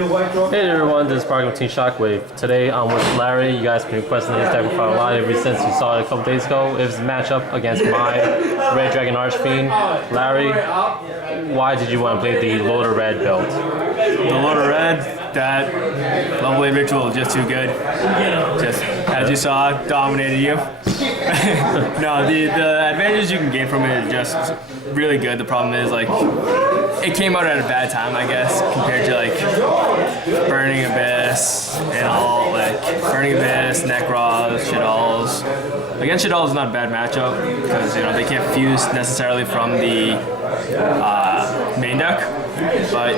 Hey everyone, this is Parker with Team Shockwave. Today I'm with Larry. You guys have been requesting his deck profile a lot ever since you saw it a couple days ago. It was a matchup against my Red Dragon Archfiend. Larry, why did you want to play the Lord of Red build? The Lord of Red, that lovely ritual is just too good. Just, as you saw, dominated you. No, the advantages you can gain from it is just really good. The problem is, like, it came out at a bad time, I guess, compared to, like, Burning Abyss and all, like, Burning Abyss, Nekroz, Shaddolls. Against Shaddolls is not a bad matchup, because, you know, they can't fuse necessarily from the main deck, but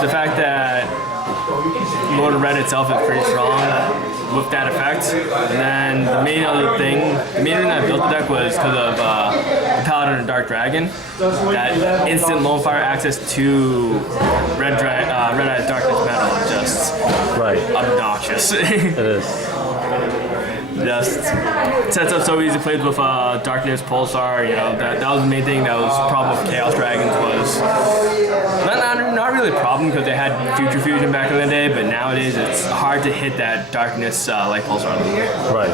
the fact that Lord of Red itself is pretty strong with that effect. And then the main reason I built the deck was because of the Paladin and Dark Dragon. That instant lone fire access to Red Eyes Darkness Metal is just obnoxious. It is. Just sets up so easy, plays with Darkness, Pulsar, you know, that was the main thing that was problem with Chaos Dragons was not really a problem because they had Future Fusion back in the day, but nowadays it's hard to hit that Darkness like Pulsar. Right.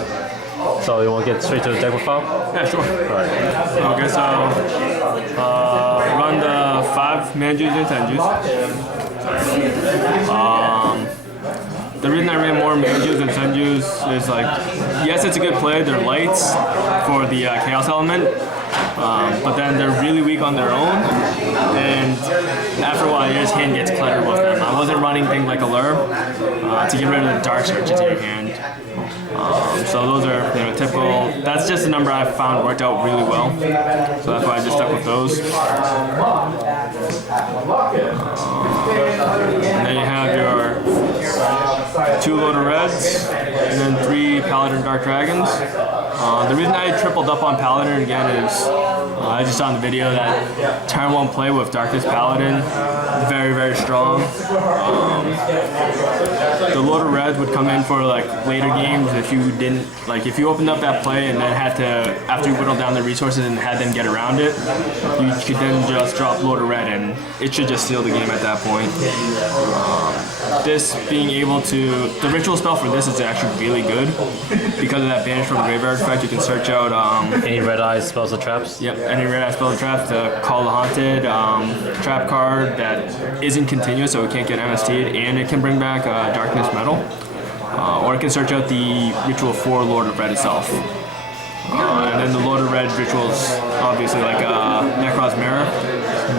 So you want to get straight to the deck profile? Yeah, sure. Alright. Okay, so run the 5 mana juice and 10 juice. The reason I ran more Manjus and Senjus is, like, yes, it's a good play. They're lights for the Chaos element, but then they're really weak on their own, and after a while, your hand gets cluttered with them. I wasn't running things like Allure to get rid of the Dark Search into your hand. So those are, you know, typical. That's just a number I found worked out really well. So that's why I just stuck with those. And then you have your 2 Lord of Reds, and then 3 Paladin Dark Dragons. The reason I tripled up on Paladin again is I just saw in the video that turn 1 play with Darkness Paladin, very, very strong. The Lord of Red would come in for, like, later games if you didn't, like, if you opened up that play and then had to, after you whittled down the resources and had them get around it, you could then just drop Lord of Red and it should just seal the game at that point. This being able to, the ritual spell for this is actually really good because of that banish from graveyard effect. You can search out any red eyes spells or traps. Yep, any red eye spells or traps to call the haunted trap card that isn't continuous, so it can't get MST'd, and it can bring back Darkness Metal, or it can search out the ritual for Lord of Red itself. And then the Lord of Red rituals, obviously, like Nekroz Mirror,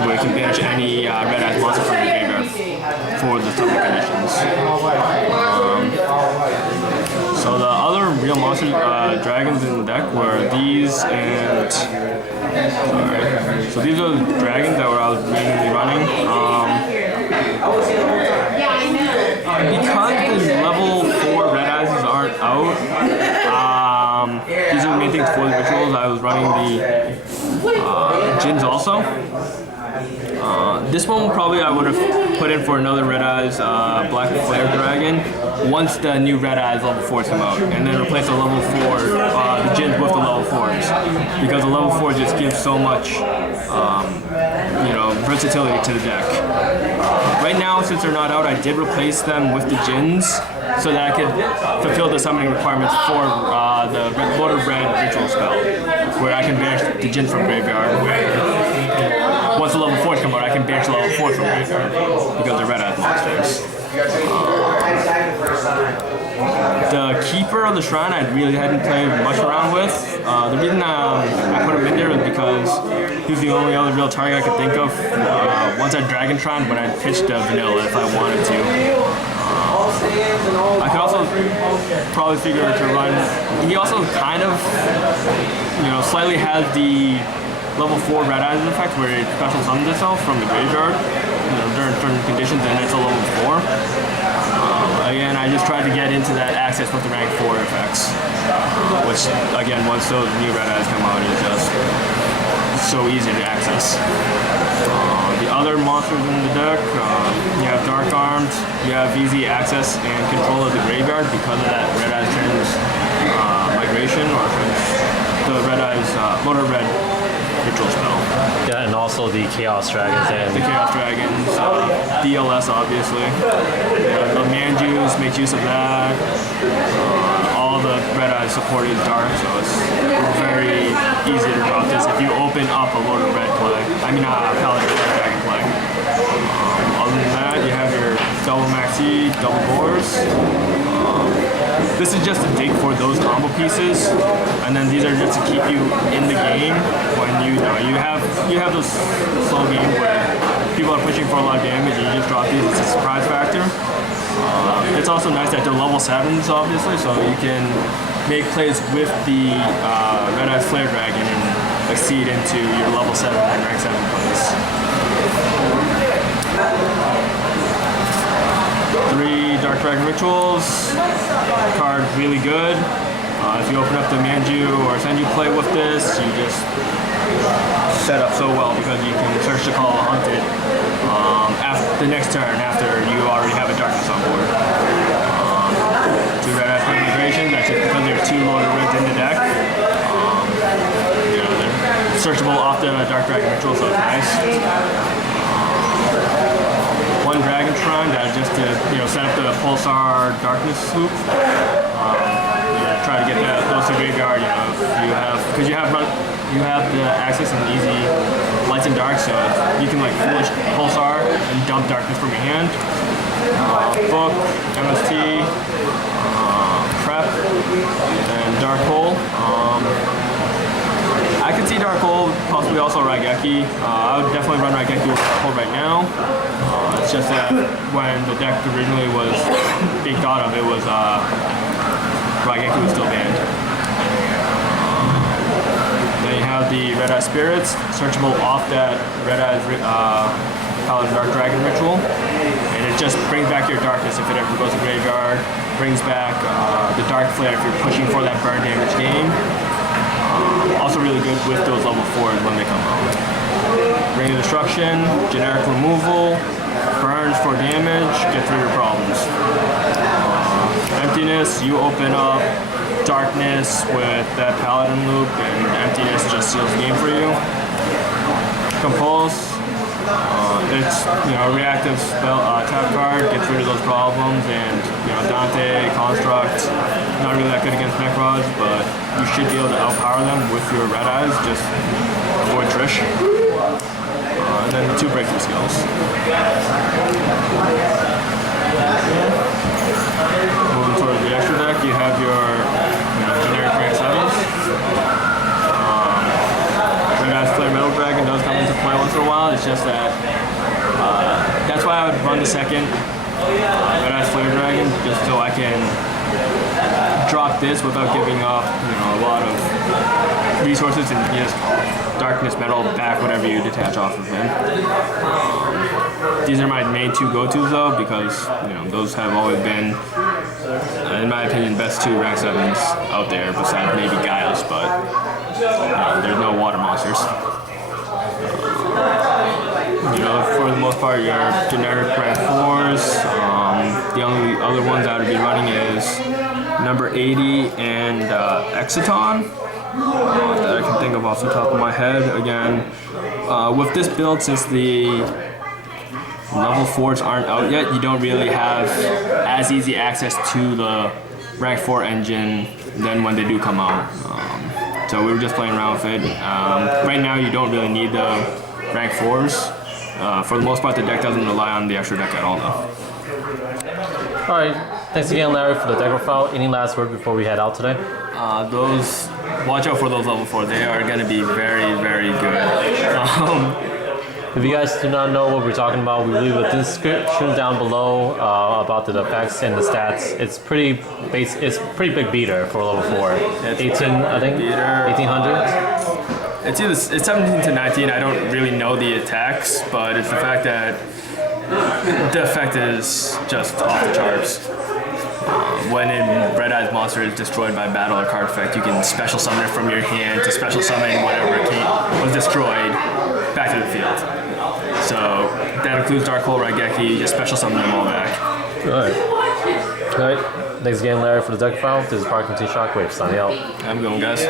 where you can banish any red eyes monster from your graveyard for the tougher conditions. So the other real monster dragons in the deck were these and... So these are the dragons that I was mainly running. Because the level 4 red eyes aren't out, these are the main things for the rituals. I was running the Djinns also. This one probably I would have put in for another Red Eyes Black Flare Dragon once the new Red Eyes level 4s come out, and then replace the level 4 the Djinns with the level 4s, because the level 4 just gives so much you know, versatility to the deck. Right now, since they're not out, I did replace them with the Djinns so that I could fulfill the summoning requirements for the Lord of Red ritual spell, where I can banish the Djinns from graveyard. Once the level 4s come out, I can banish the level 4s from graveyard because they're red eyes monsters. The Keeper of the Shrine I really hadn't played much around with. The reason I put him in there was because he was the only other real target I could think of. Once I Dragon Shrine, when I pitched vanilla if I wanted to. I could also probably figure to run. He also kind of, you know, slightly has the level 4 Red Eyes effect where it special summons itself from the graveyard, you know, during certain conditions, and it's a level 4. Again, I just tried to get into that access with the rank 4 effects, which, again, once those new Red Eyes come out, is just so easy to access. The other monsters in the deck, you have Dark Armed, you have easy access and control of the graveyard because of that Red Eyes Trans migration, or the Red Eyes Lord of Red Ritual spell. Yeah, and also the Chaos Dragons The and Chaos Dragons, DLS obviously. The Manjus makes use of that. All the Red Eyes support is dark, so it's very easy to drop this if you open up a load of red play. I mean, Paladin Red Dragon play. Other than that, you have your double Maxi, double Boars. This is just to dig for those combo pieces, and then these are just to keep you in the game when you have those slow games where people are pushing for a lot of damage and you just drop these. It's a surprise factor. It's also nice that they're level 7s, obviously, so you can make plays with the Red Eyes Flare Dragon and exceed into your level 7 and rank 7 plays. 3 Dark Dragon Rituals. Card really good. If you open up the Manju or Senju play with this, you just set up so well because you can search to call Hunted after the next turn after you already have a Darkness on board. 2 Red Eyes Flame Migration, that's just because there are 2 loaded reds in the deck. They're searchable off the Dark Dragon Ritual, so it's nice. 1 Dragon Shrine, that's just to set up the Pulsar Darkness swoop. Try to get those to graveyard. Because you have the access and easy lights and dark, so you can like foolish Pulsar and dump darkness from your hand. Book, MST, Prep, and Dark Hole. I could see Dark Hole, possibly also Raigeki. I would definitely run Raigeki with Dark Hole right now. It's just that when the deck originally was being thought of, it was Raigeki was still banned. Then you have the Red Eye Spirits, searchable off that Red Eye Paladin Dark Dragon Ritual. And it just brings back your darkness if it ever goes to graveyard. Brings back the Dark Flare if you're pushing for that burn damage game. Also really good with those level 4s when they come out. Ring of Destruction, generic removal, burns for damage, get through your problems. Emptiness, you open up darkness with that Paladin loop, and Emptiness just seals the game for you. Compulse, it's reactive spell tap card, gets rid of those problems, and Dante, Construct, not really that good against Necrods, but you should be able to outpower them with your Red Eyes, just avoid Trish. And then 2 breakthrough skills. Moving towards the extra deck, you have your generic rank 7s. Red Eyes Flare Metal Dragon does come into play once in a while. It's just that that's why I would run the second Red Eyes Flare Dragon, just so I can drop this without giving up a lot of resources and just Darkness Metal back whatever you detach off of him. These are my main 2 go-tos though, because those have always been, in my opinion, best 2 rank 7s out there besides maybe Gaius, but there's no water monsters. For the most part, your generic rank 4s. The only other ones I would be running is number 80 and Exciton. That I can think of off the top of my head. Again, with this build, since the level 4s aren't out yet, you don't really have as easy access to the rank 4 engine than when they do come out. So we were just playing around with it. Right now, you don't really need the rank 4s. For the most part, the deck doesn't rely on the extra deck at all, though. Alright, thanks again Larry for the deck profile. Any last word before we head out today? Watch out for those level 4. They are going to be very, very good. If you guys do not know what we're talking about, we leave a description down below about the effects and the stats. It's pretty big beater for level 4. 18, I think. 1800. It's 17 to 19. I don't really know the attacks, but it's the fact that the effect is just off the charts. When a Red Eyes monster is destroyed by battle or card effect, you can special summon it from your hand to special summon whatever was destroyed back to the field. So that includes Dark Hole, Raigeki, just special summon them all back. Alright. Thanks again Larry for the deck profile. This is Parking T Shockwave signing out. I'm going, guys.